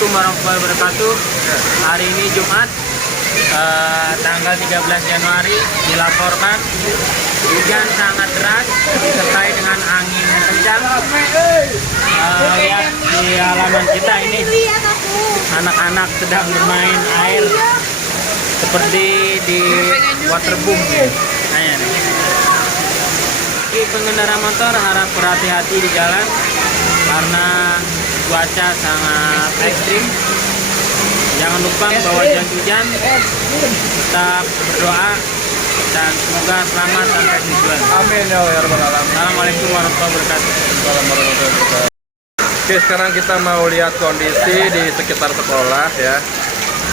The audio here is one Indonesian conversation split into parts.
Assalamualaikum warahmatullahi wabarakatuh. Hari ini Jumat, tanggal 13 Januari, dilaporkan hujan sangat deras disertai dengan angin kencang. Lihat di halaman kita ini, anak-anak sedang bermain air seperti di waterboom. Pengendara motor harap berhati-hati di jalan karena cuaca sangat ekstrim. Jangan lupa bawa jas hujan, tetap berdoa dan semoga selamat sampai tujuan. Amin ya rabbal alamin. Assalamualaikum warahmatullahi wabarakatuh. Oke, sekarang kita mau lihat kondisi di sekitar sekolah ya.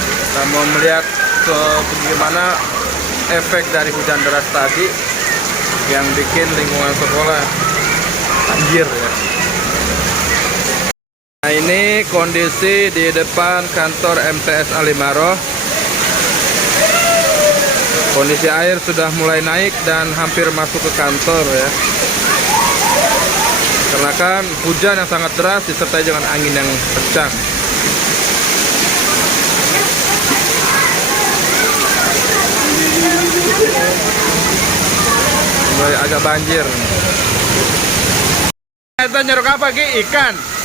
Kita mau melihat bagaimana efek dari hujan deras tadi yang bikin lingkungan sekolah banjir ya. Nah, ini kondisi di depan kantor MTS Alimaroh. Kondisi air sudah mulai naik dan hampir masuk ke kantor ya. Karena kan hujan yang sangat deras disertai dengan angin yang kencang. Mulai agak banjir. Kita nyerok apa Ki? Ikan.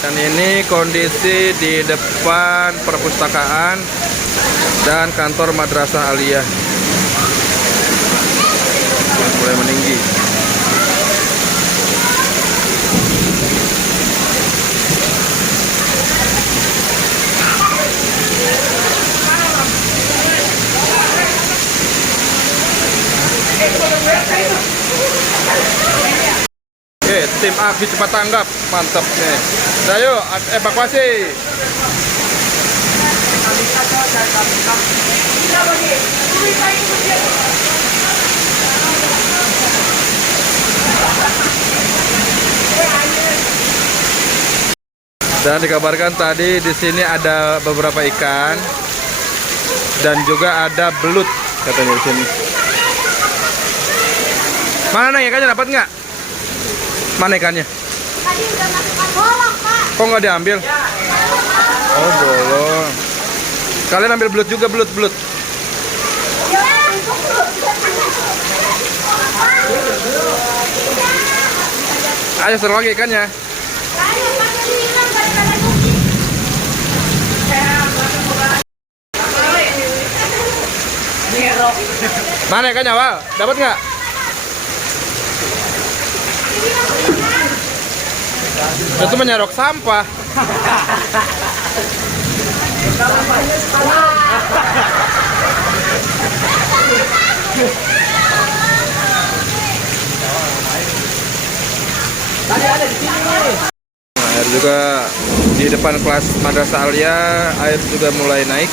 Dan ini kondisi di depan perpustakaan dan kantor Madrasah Aliyah. Mulai meninggi. Oke, tim api cepat tanggap, mantap nih. Ayo evakuasi. Dan dikabarkan tadi di sini ada beberapa ikan dan juga ada belut katanya di sini. Mana ikannya, dapat nggak? Mana ikannya? Tadi udah masuk bolong, Pak. Kok nggak diambil? Oh, bolong. Kalian ambil belut juga, belut. Ayo seru lagi ikannya. Mana ikannya, Wal? Dapat nggak? Itu menyerok sampah. Air juga di depan kelas Madrasah Aliyah, air juga mulai naik.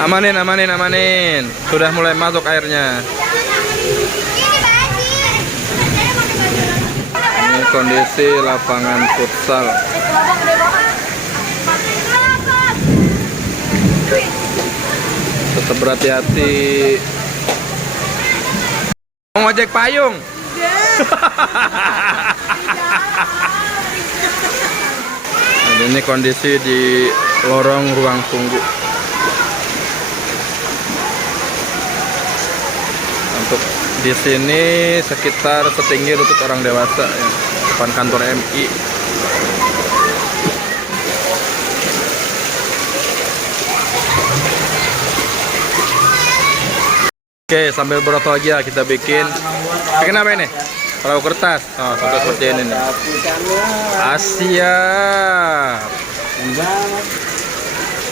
Amanin. Sudah mulai masuk airnya. Ini kondisi lapangan futsal. Tetap berhati-hati. Mau ngojek payung? Nah, ini kondisi di lorong ruang tunggu. Untuk di sini sekitar setinggi lutut orang dewasa ya, depan kantor MI. Oke, sambil bernostalgia kita bikin apa ini? Perahu kertas. Oh, contoh seperti ini nih. Asia.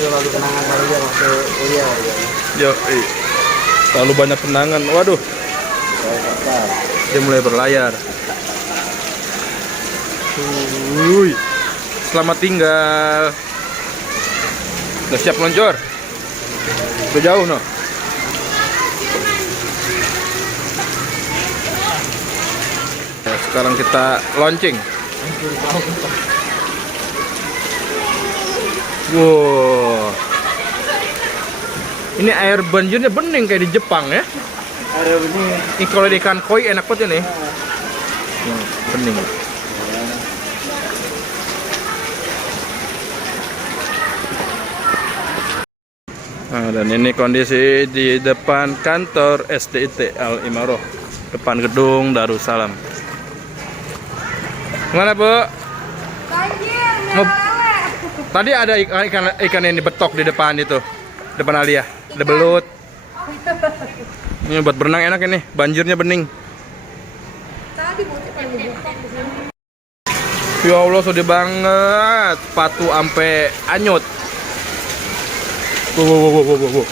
Lalu kenangan kali ya waktu kuliah. Yo, terlalu banyak kenangan. Waduh. Dia mulai berlayar. Selamat tinggal. Udah siap meluncur? Udah jauh no? Sekarang kita launching. Wow. Ini air banjirnya bening kayak di Jepang ya. Ada benih. Ini kalau di ikan koi enak banget ini. Bening. Nah, dan ini kondisi di depan kantor SDIT Al Imaroh, depan gedung Darussalam. Gimana, Bu? Banjir, Mau- lele. Tadi ada ikan yang dibetok di depan itu, depan Alia, ada belut. Ini buat berenang enak ini, banjirnya bening. Tadi bocah yang dibuka di sini. Ya Allah, sedih banget, sepatu ampe anyut. Wow.